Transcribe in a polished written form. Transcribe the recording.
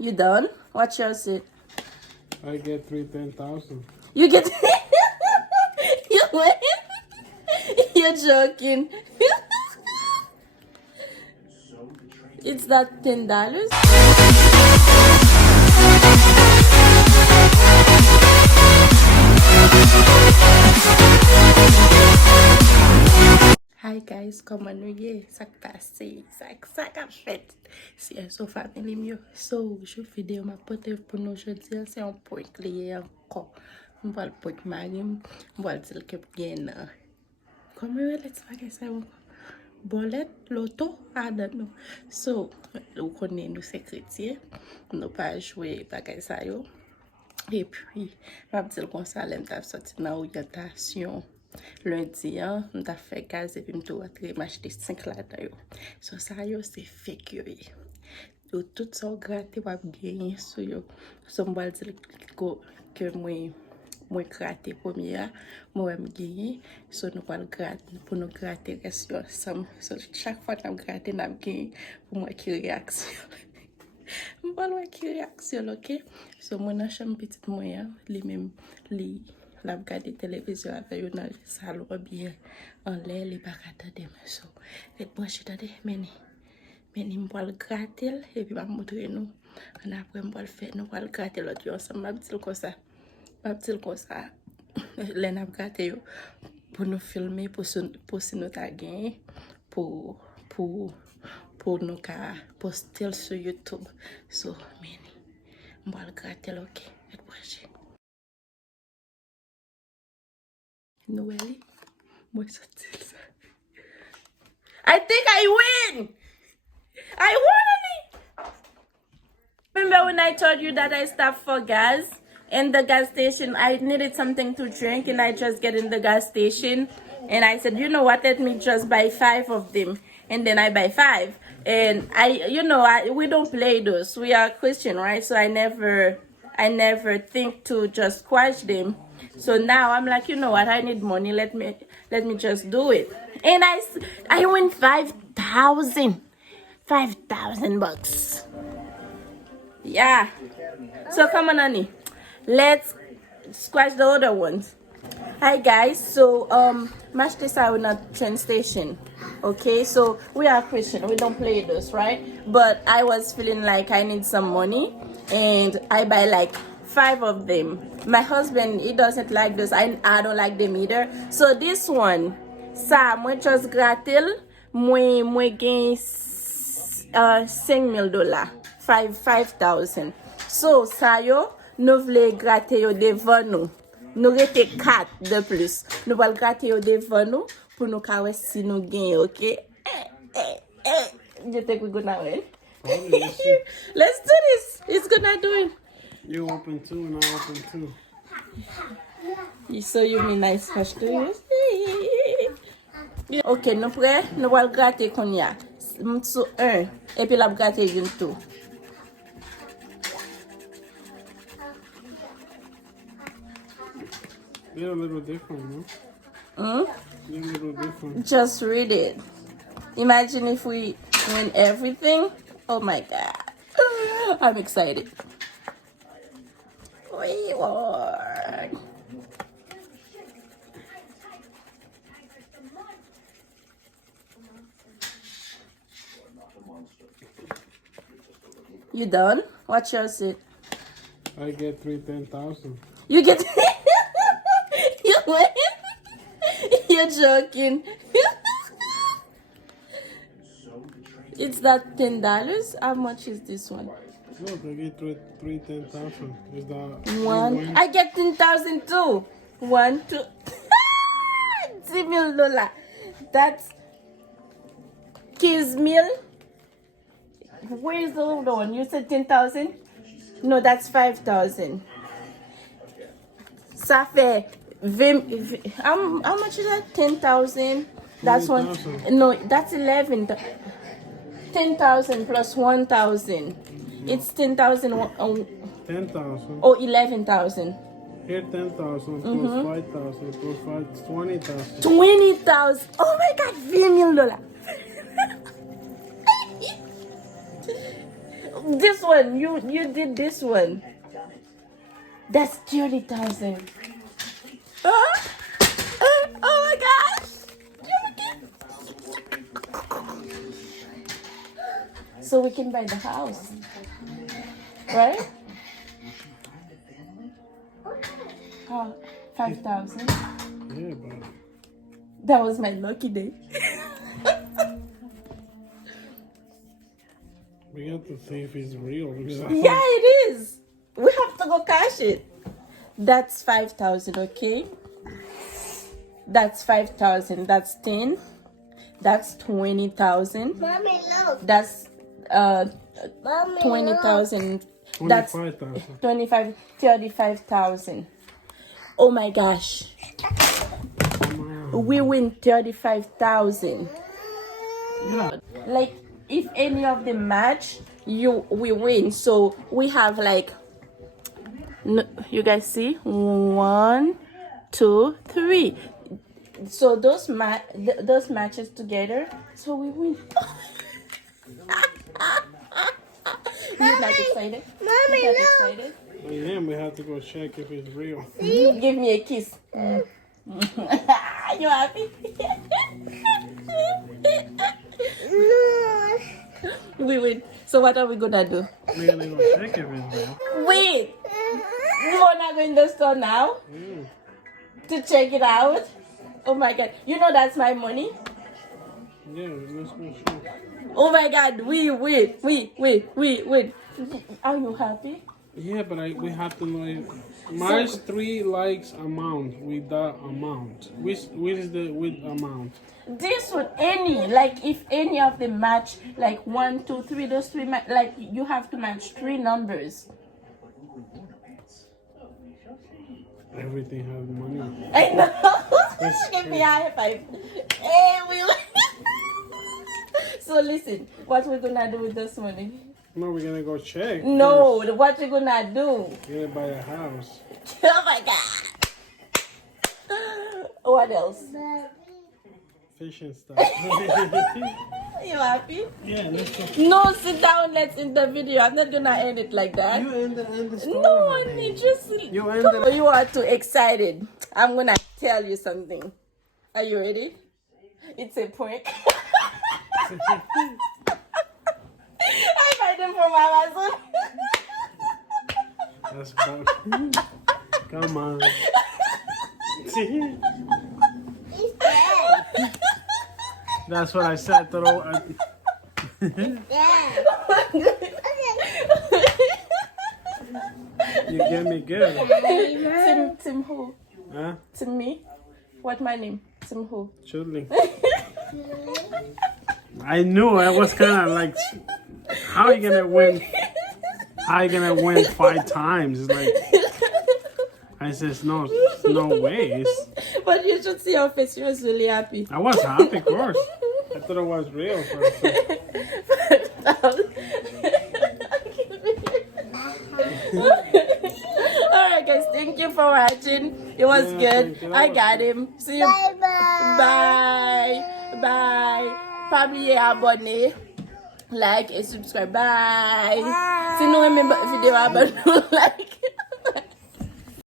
You done? What's yours it? I get 310,000. You get you win? You're joking. It's that $10. Hi guys, comment nou ye, sak pase, sak ap fet. Si so family myo. So, jou video ma pote pou nou jodi, se yon point liye anko. Mbal point Marim, mbal dil ke gen comment let's bagay sa yon Bolèt, loto, I don't know. So, ou konen nou sekretye, nou pa jwe bagay sa yo. Et puis, map dil kon sa lem taf soti nan orientasyon. Lundi, m'ta fait gaz et puis m'ta m'acheter 5 lata yo. So ça yo c'est fake yo. Yo tout ça gratte wap gagner sur yo. So m'bal dire que moi gratter premier, moi me gagner. So nous pas gratter pour nous gratter reste ensemble. So chaque fois que nous gratter n'a gagner pour moi qui réaction. M'bal ouais qui réaction, OK? So moi nan chambre petite moyen, li même li la regarder télévision avec une salle bien en l'air les bagages de so et branché tade meni m'pa le gratter et puis m'a montrer nous on après m'pa le faire nous pas le gratter l'autre yo ensemble m'a dit comme ça les n'a gratter yo pour nous filmer pour si nous ta gagner pour nous ka poster sur YouTube so meni m'pa le gratter OK et branché Noeli, moi sortir ça. I think I win. I won. Remember when I told you that I stopped for gas in the gas station? I needed something to drink, and I just get in the gas station, and I said, you know what? Let me just buy 5 of them, and then I buy 5. And we don't play those. We are Christian, right? So I never think to just squash them. So now I'm like, you know what? I need money. Let me just do it. And I win 5,000 bucks. Yeah. So come on, honey. Let's squash the other ones. Hi guys. So match this out in a train station. Okay. So we are Christian. We don't play this, right? But I was feeling like I need some money, and I buy like 5 of them. My husband, he doesn't like this. I don't like them either. So this one, sa mwen just gratil, mwen gen $5,000. 5,000. So sa yo, nou vle gratte yo devan nou. Nou rete 4 de plus. Nou val gratte yo devan nou pou nou kawe si nou gen, okay? You think we're gonna win? Let's do this. It's gonna do it. You open 2 and I open 2. So you mean nice cash to you? Ok, nou pre, nou wal gratte kon ya. Mtsou 1, epi la gratte yon 2. They're a little different, no? They're a little different. Just read it. Imagine if we win everything. Oh my God. I'm excited. Lord. You done? What's yours it? I get 310,000. You get you win? You're joking. It's that $10. How much is this one? Look, I get 310,000. Is that one? I get 10,000 too. 1, 2. $10,000. That's kids meal. Where's the other one? You said 10,000? No, that's 5,000. Ça fait how much is that? 10,000. That's 20,000. one. No, that's 11. 10,000 plus 1,000. It's 10,000. 10,000. Oh, 11,000. Here 10,000 plus 5,000 plus 5, 20,000. 20,000. Oh my God, $20,000. This one, you did this one. That's 30,000. Oh my gosh! So we can buy the house, right? 5,000. Yeah, but That was my lucky day. we have to see if it's real. Because Yeah, it is. We have to go cash it. That's 5,000, okay? That's 5,000. That's 10. That's 20,000. Mommy, look. That's Mommy, 20,000. That's 25,000. 35,000. Oh my gosh. We win 35,000. Yeah. Like if any of the match, we win. So we have like, you guys see, 1, 2, 3. So those matches together, so we win. You're not excited? Mommy, You're not look. excited? I am. We have to go check if it's real. Give me a kiss. You happy? We win. So what are we gonna do? We're gonna go check if it's real. Wait! You wanna go in the store now to check it out? Oh my god! You know that's my money. Yeah, let's go check. Oh my god! We win! We win! Are you happy? Yeah, but we have to know if March 3 likes amount with that amount. Which is the with amount? This one, like if any of them match, like 1, 2, 3, those three like you have to match 3 numbers. Everything has money. I know. That's Give me a high five. Hey, we win. So listen, what we're gonna do with this money? No, we're gonna go check. No, what we're gonna do? We're gonna buy a house. Oh my god. What else? Fishing stuff. You happy? Yeah, let's go. No, sit down. Let's end the video. I'm not gonna end it like that. You end the story. No, honey, just You end come it. on. You are too excited. I'm gonna tell you something. Are you ready? It's a prank. I buy them from Amazon. That's fun. Come on. It's dead. That's what I said. Throw. Dead. You get me good. Tim who? Huh? Tim me? What my name? Tim who? Shoudeline. I knew. I was kind of like, how are you gonna win? How are you gonna win 5 times? It's like, I said, no ways. But you should see her face. She was really happy. I was happy, of course. I thought it was real for a second. Alright guys, thank you for watching. It was good. thank you. I got him. See you. Bye-bye. Bye. Pas oublier abonner, like et subscribe. Bye. Sinon, remember vidéo abonner, like.